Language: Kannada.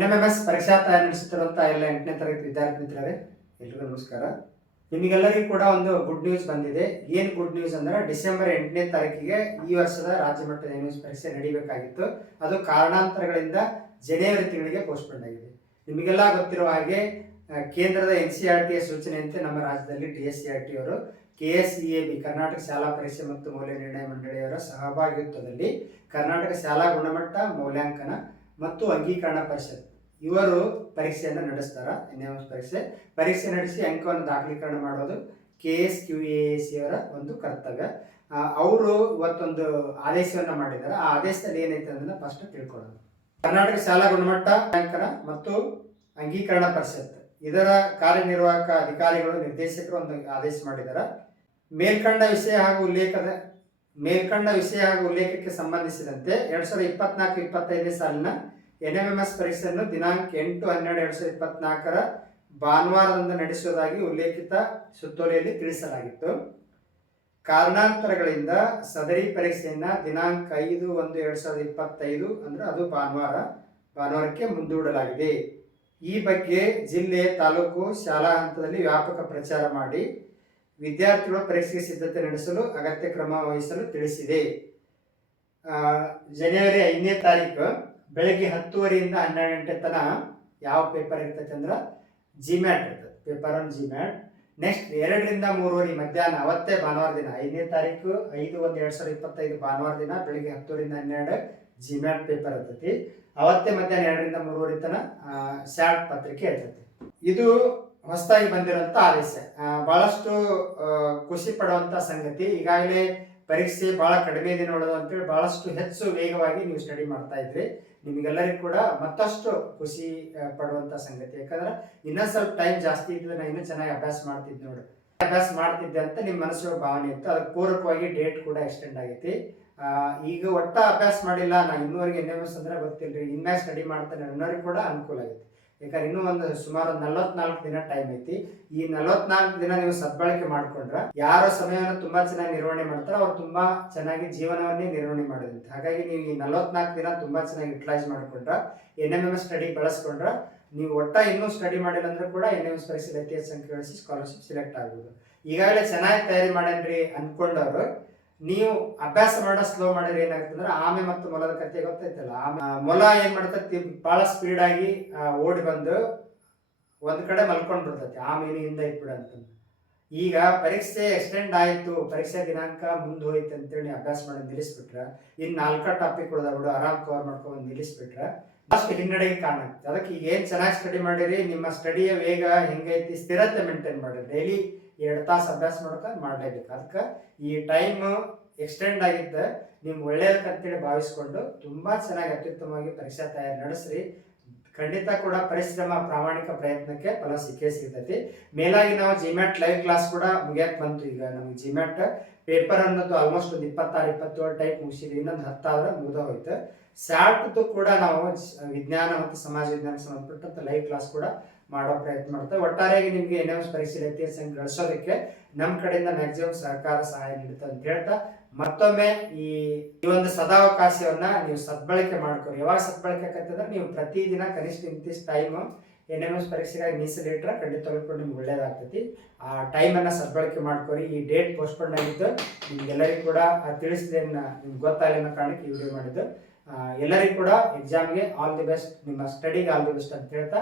NMMS ಪರೀಕ್ಷಾ ತಯಾರಿ ನಡೆಸುತ್ತಿರುವಂತಹ ಎಲ್ಲ 8ನೇ ತರಗತಿ ವಿದ್ಯಾರ್ಥಿ ಮಿತ್ರರೇ, ಎಲ್ರಿಗೂ ನಮಸ್ಕಾರ. ನಿಮಗೆಲ್ಲರಿಗೂ ಕೂಡ ಒಂದು ಗುಡ್ ನ್ಯೂಸ್ ಬಂದಿದೆ. ಏನು ಗುಡ್ ನ್ಯೂಸ್ ಅಂದ್ರೆ ಡಿಸೆಂಬರ್ 8ನೇ ತಾರೀಕಿಗೆ ಈ ವರ್ಷದ ರಾಜ್ಯ ಮಟ್ಟದ NMMS ಪರೀಕ್ಷೆ ನಡೀಬೇಕಾಗಿತ್ತು. ಅದು ಕಾರಣಾಂತರಗಳಿಂದ ಜನವರಿ ತಿಂಗಳಿಗೆ ಪೋಸ್ಟ್ಪೋನ್ ಆಗಿದೆ. ನಿಮಗೆಲ್ಲ ಗೊತ್ತಿರುವ ಹಾಗೆ ಕೇಂದ್ರದ NCERT ಸೂಚನೆಯಂತೆ ನಮ್ಮ ರಾಜ್ಯದಲ್ಲಿ DSCRT ಅವರು KSEAB ಕರ್ನಾಟಕ ಶಾಲಾ ಪರೀಕ್ಷೆ ಮತ್ತು ಮೌಲ್ಯ ನಿರ್ಣಯ ಮಂಡಳಿಯವರ ಸಹಭಾಗಿತ್ವದಲ್ಲಿ ಕರ್ನಾಟಕ ಶಾಲಾ ಗುಣಮಟ್ಟ ಮೌಲ್ಯಾಂಕನ ಮತ್ತು ಅಂಗೀಕರಣ ಪರಿಷತ್ ಇವರು ಪರೀಕ್ಷೆಯನ್ನು ನಡೆಸ್ತಾರೆ. NMMS ಪರೀಕ್ಷೆ ನಡೆಸಿ ಅಂಕವನ್ನು ದಾಖಲೀಕರಣ ಮಾಡೋದು KSQAAC ಅವರ ಒಂದು ಕರ್ತವ್ಯ. ಅವರು ಇವತ್ತೊಂದು ಆದೇಶವನ್ನು ಮಾಡಿದ್ದಾರೆ. ಆ ಆದೇಶದಲ್ಲಿ ಏನೈತೆ ಅದನ್ನು ಫಸ್ಟ್ ತಿಳ್ಕೊಳ್ಳೋಣ. ಕರ್ನಾಟಕ ಶಾಲಾ ಗುಣಮಟ್ಟ ಮೌಲ್ಯಾಂಕನ ಮತ್ತು ಅಂಗೀಕರಣ ಪರಿಷತ್ ಇದರ ಕಾರ್ಯನಿರ್ವಾಹಕ ಅಧಿಕಾರಿಗಳು ನಿರ್ದೇಶಕರು ಒಂದು ಆದೇಶ ಮಾಡಿದ್ದಾರೆ. ಮೇಲ್ಕಂಡ ವಿಷಯ ಹಾಗೂ ಉಲ್ಲೇಖಕ್ಕೆ ಸಂಬಂಧಿಸಿದಂತೆ 2024-25ನೇ ಸಾಲಿನ NMMS ಪರೀಕ್ಷೆಯನ್ನು ದಿನಾಂಕ 8/12/2024 ಭಾನುವಾರದಂದು ನಡೆಸುವುದಾಗಿ ಉಲ್ಲೇಖಿತ ಸುತ್ತೋಲೆಯಲ್ಲಿ ತಿಳಿಸಲಾಗಿತ್ತು. ಕಾರಣಾಂತರಗಳಿಂದ ಸದರಿ ಪರೀಕ್ಷೆಯನ್ನು ದಿನಾಂಕ 5/1/2025 ಅಂದ್ರೆ ಅದು ಭಾನುವಾರಕ್ಕೆ ಮುಂದೂಡಲಾಗಿದೆ. ಈ ಬಗ್ಗೆ ಜಿಲ್ಲೆ, ತಾಲೂಕು, ಶಾಲಾ ಹಂತದಲ್ಲಿ ವ್ಯಾಪಕ ಪ್ರಚಾರ ಮಾಡಿ ವಿದ್ಯಾರ್ಥಿಗಳು ಪರೀಕ್ಷೆಗೆ ಸಿದ್ಧತೆ ನಡೆಸಲು ಅಗತ್ಯ ಕ್ರಮ ವಹಿಸಲು ತಿಳಿಸಿದೆ. ಜನವರಿ 5ನೇ ತಾರೀಕು ಬೆಳಗ್ಗೆ 10:30ಯಿಂದ 12 ಗಂಟೆ ತನಕ ಯಾವ ಪೇಪರ್ ಇರ್ತೈತೆ ಅಂದ್ರೆ GMAT ಇರ್ತದೆ. Paper 1 GMAT. ನೆಕ್ಸ್ಟ್ 2ರಿಂದ 3:30 ಮಧ್ಯಾಹ್ನ, ಅವತ್ತೇ ಭಾನುವಾರ ದಿನ 5ನೇ ತಾರೀಕು 5/1/2025 ಭಾನುವಾರ ದಿನ ಬೆಳಗ್ಗೆ 10ರಿಂದ 12 GMAT ಪೇಪರ್ ಇರ್ತೈತಿ. ಅವತ್ತೇ ಮಧ್ಯಾಹ್ನ 2ರಿಂದ 3:30 ತನಕ SAT ಪತ್ರಿಕೆ ಇರ್ತೈತಿ. ಇದು ಹೊಸದಾಗಿ ಬಂದಿರುವಂತ ಆದೇಶ. ಬಹಳಷ್ಟು ಖುಷಿ ಪಡುವಂತ ಸಂಗತಿ. ಈಗಾಗಲೇ ಪರೀಕ್ಷೆ ಬಹಳ ಕಡಿಮೆ ದಿನ ಉಳಿದು ಅಂತೇಳಿ ಬಹಳಷ್ಟು ಹೆಚ್ಚು ವೇಗವಾಗಿ ನೀವು ಸ್ಟಡಿ ಮಾಡ್ತಾ ಇದ್ರಿ. ನಿಮಗೆಲ್ಲರಿಗೂ ಕೂಡ ಮತ್ತಷ್ಟು ಖುಷಿ ಪಡುವಂತ ಸಂಗತಿ. ಯಾಕಂದ್ರೆ ಇನ್ನೊಂದು ಸ್ವಲ್ಪ ಟೈಮ್ ಜಾಸ್ತಿ ಇದ್ದರೆ ನಾನು ಇನ್ನೂ ಚೆನ್ನಾಗಿ ಅಭ್ಯಾಸ ಮಾಡ್ತಿದ್ದೆ ಅಂತ ನಿಮ್ಮ ಮನಸ್ಸಿನ ಭಾವನೆ ಇತ್ತು. ಅದಕ್ಕೆ ಪೂರಕವಾಗಿ ಡೇಟ್ ಕೂಡ ಎಕ್ಸ್ಟೆಂಡ್ ಆಗೈತಿ. ಈಗ ಒಟ್ಟ ಅಭ್ಯಾಸ ಮಾಡಿಲ್ಲ, ನಾನು ಇನ್ನೂವರೆಗೆ NMMS ಅಂದ್ರೆ ಗೊತ್ತಿಲ್ಲರಿ, ಇನ್ಮ್ಯಾಗ ಸ್ಟಡಿ ಮಾಡ್ತಾನೆ ಅನ್ನೋರಿಗೆ ಕೂಡ ಅನುಕೂಲ ಆಗೈತಿ. ಯಾಕಂದ್ರೆ ಇನ್ನೂ ಸುಮಾರು 44 ದಿನ ಟೈಮ್ ಐತಿ. ಈ 44 ದಿನ ನೀವು ಸದ್ಬಳಕೆ ಮಾಡ್ಕೊಂಡ್ರೆ ಯಾರೋ ಸಮಯವನ್ನು ತುಂಬಾ ಚೆನ್ನಾಗಿ ನಿರ್ವಹಣೆ ಮಾಡ್ತಾರೆ, ಅವ್ರು ತುಂಬಾ ಚೆನ್ನಾಗಿ ಜೀವನವನ್ನೇ ನಿರ್ವಹಣೆ ಮಾಡೋದಂತೆ. ಹಾಗಾಗಿ ನೀವು ಈ 44 ದಿನ ತುಂಬಾ ಚೆನ್ನಾಗಿ ಯುಟಿಲೈಸ್ ಮಾಡ್ಕೊಂಡ್ರೆ, NMMS ಸ್ಟಡಿ ಬಳಸ್ಕೊಂಡ್ರೆ ನೀವು ಒಟ್ಟ ಇನ್ನೂ ಸ್ಟಡಿ ಮಾಡಿಲ್ಲ ಅಂದ್ರೆ ಕೂಡ NMMS ಪರೀಕ್ಷೆ ಅತಿ ಹೆಚ್ಚು ಅಂಕ ಗಳಿಸಿ ಸ್ಕಾಲರ್ಶಿಪ್ ಸಿಲೆಕ್ಟ್ ಆಗ್ಬೋದು. ಈಗಾಗಲೇ ಚೆನ್ನಾಗಿ ತಯಾರಿ ಮಾಡೇನ್ರಿ ಅನ್ಕೊಂಡವ್ರು ನೀವು ಅಭ್ಯಾಸ ಮಾಡೋ ಸ್ಲೋ ಮಾಡಿದ್ರೆ ಏನಾಗ್ತಂದ್ರೆ ಆಮೆ ಮತ್ತು ಮೊಲದ ಕಥೆ ಗೊತ್ತೈತಲ್ಲ. ಮೊಲ ಏನ್ ಮಾಡ್ತೈತಿ, ಬಹಳ ಸ್ಪೀಡ್ ಆಗಿ ಓಡಿ ಬಂದು ಒಂದ್ ಕಡೆ ಮಲ್ಕೊಂಡಿರ್ತೈತಿ, ಆಮೇಲೆ ಹಿಂದೆ ಇಟ್ಬಿಡ ಅಂತ. ಈಗ ಪರೀಕ್ಷೆ ಎಕ್ಸ್ಟೆಂಡ್ ಆಯ್ತು, ಪರೀಕ್ಷೆ ದಿನಾಂಕ ಮುಂದೆ ಹೋಯ್ತು ಅಂತೇಳಿ ಅಭ್ಯಾಸ ಮಾಡಿ ನಿಲ್ಲಿಸ್ಬಿಟ್ರೆ, ಇನ್ 4 ಟಾಪಿಕ್ ಉಳಿದವ್ರು ಆರಾಮ್ ಕವರ್ ಮಾಡ್ಕೊಂಡು ನಿಲ್ಲಿಸ್ಬಿಟ್ರೆ ಅಷ್ಟು ಹಿನ್ನಡೆಗೆ ಕಾರಣ ಆಗ್ತದೆ. ಅದಕ್ಕೆ ಈಗ ಏನ್ ಚೆನ್ನಾಗಿ ಸ್ಟಡಿ ಮಾಡಿರಿ, ನಿಮ್ಮ ಸ್ಟಡಿಯ ವೇಗ ಹೆಂಗೈತಿ, ಸ್ಥಿರತೆ ಮೇಂಟೈನ್ ಮಾಡಿರಿ. ಡೈಲಿ 2 ತಾಸು ಅಭ್ಯಾಸ ಮಾಡಲೇಬೇಕು. ಅದಕ್ಕೆ ಈ ಟೈಮ್ ಎಕ್ಸ್ಟೆಂಡ್ ಆಗಿದ್ದ ನಿಮ್ಗೆ ಒಳ್ಳೆಯದಕ್ಕಂತೇಳಿ ಭಾವಿಸ್ಕೊಂಡು ತುಂಬಾ ಚೆನ್ನಾಗಿ ಅತ್ಯುತ್ತಮವಾಗಿ ಪರೀಕ್ಷಾ ತಯಾರಿ ನಡೆಸ್ರಿ. ಖಂಡಿತ ಕೂಡ ಪರಿಶ್ರಮ, ಪ್ರಾಮಾಣಿಕ ಪ್ರಯತ್ನಕ್ಕೆ ಫಲ ಸಿಗ್ತೈತಿ. ಮೇಲಾಗಿ ನಾವು GMAT ಲೈವ್ ಕ್ಲಾಸ್ ಕೂಡ ಮುಗಿಯಕ್ಕೆ ಬಂತು. ಈಗ ನಮ್ಗೆ GMAT ಪೇಪರ್ ಅನ್ನೋದು ಆಲ್ಮೋಸ್ಟ್ ಒಂದು 26-27 ಟೈಪ್ ಮುಗಿಸಿದ್ವಿ. ಇನ್ನೊಂದು 10 ಆದ್ರೆ ಮುಗ್ದ ಹೋಯ್ತು. SAT ಕೂಡ ನಾವು ವಿಜ್ಞಾನ ಮತ್ತು ಸಮಾಜ ವಿಜ್ಞಾನಕ್ಕೆ ಸಂಬಂಧಪಟ್ಟಂತ ಲೈವ್ ಕ್ಲಾಸ್ ಕೂಡ ಮಾಡೋ ಪ್ರಯತ್ನ ಮಾಡ್ತೇವೆ. ಒಟ್ಟಾರೆಯಾಗಿ ನಿಮ್ಗೆ NMMS ಪರೀಕ್ಷೆಯಲ್ಲಿ ಅತಿ ಹೆಚ್ಚು ಅಂಕ ಗಳಿಸೋದಕ್ಕೆ ನಮ್ಮ ಕಡೆಯಿಂದ ಮ್ಯಾಕ್ಸಿಮಮ್ ಸಹಾಯ ನೀಡುತ್ತೆ ಅಂತ ಹೇಳ್ತಾ, ಮತ್ತೊಮ್ಮೆ ಈ ಒಂದು ಸದಾವಕಾಶವನ್ನ ನೀವು ಸದ್ಬಳಕೆ ಮಾಡ್ಕೊರಿ. ಯಾವಾಗ ಸದ್ಬಳಕೆ ಆಕತ್ತಂದ್ರೆ ನೀವು ಪ್ರತಿದಿನ ಕನಿಷ್ಠ ಇಂತಿಷ್ಟು ಟೈಮ್ NMMS ಪರೀಕ್ಷೆಗಾಗಿ ಮೀಸಲಿಟ್ರೆ ಖಂಡಿತ ನಿಮ್ಗೆ ಒಳ್ಳೇದಾಗ್ತೈತಿ. ಆ ಟೈಮನ್ನು ಸದ್ಬಳಕೆ ಮಾಡ್ಕೊರಿ. ಈ ಡೇಟ್ ಪೋಸ್ಟ್ಪೋನ್ ಆಗಿದ್ದು ನಿಮ್ಗೆಲ್ಲರಿಗೂ ಕೂಡ ತಿಳಿಸಿದೆ, ನಿಮ್ಗೆ ಗೊತ್ತಾಗಲಿ ಅನ್ನೋ ಕಾರಣಕ್ಕೆ ಈ ವಿಡಿಯೋ ಮಾಡಿದ್ದು. ಎಲ್ಲರಿಗೂ ಕೂಡ ಎಕ್ಸಾಮ್ಗೆ ಆಲ್ ದಿ ಬೆಸ್ಟ್, ನಿಮ್ಮ ಸ್ಟಡಿಗೆ ಆಲ್ ದಿ ಬೆಸ್ಟ್ ಅಂತ ಹೇಳ್ತಾ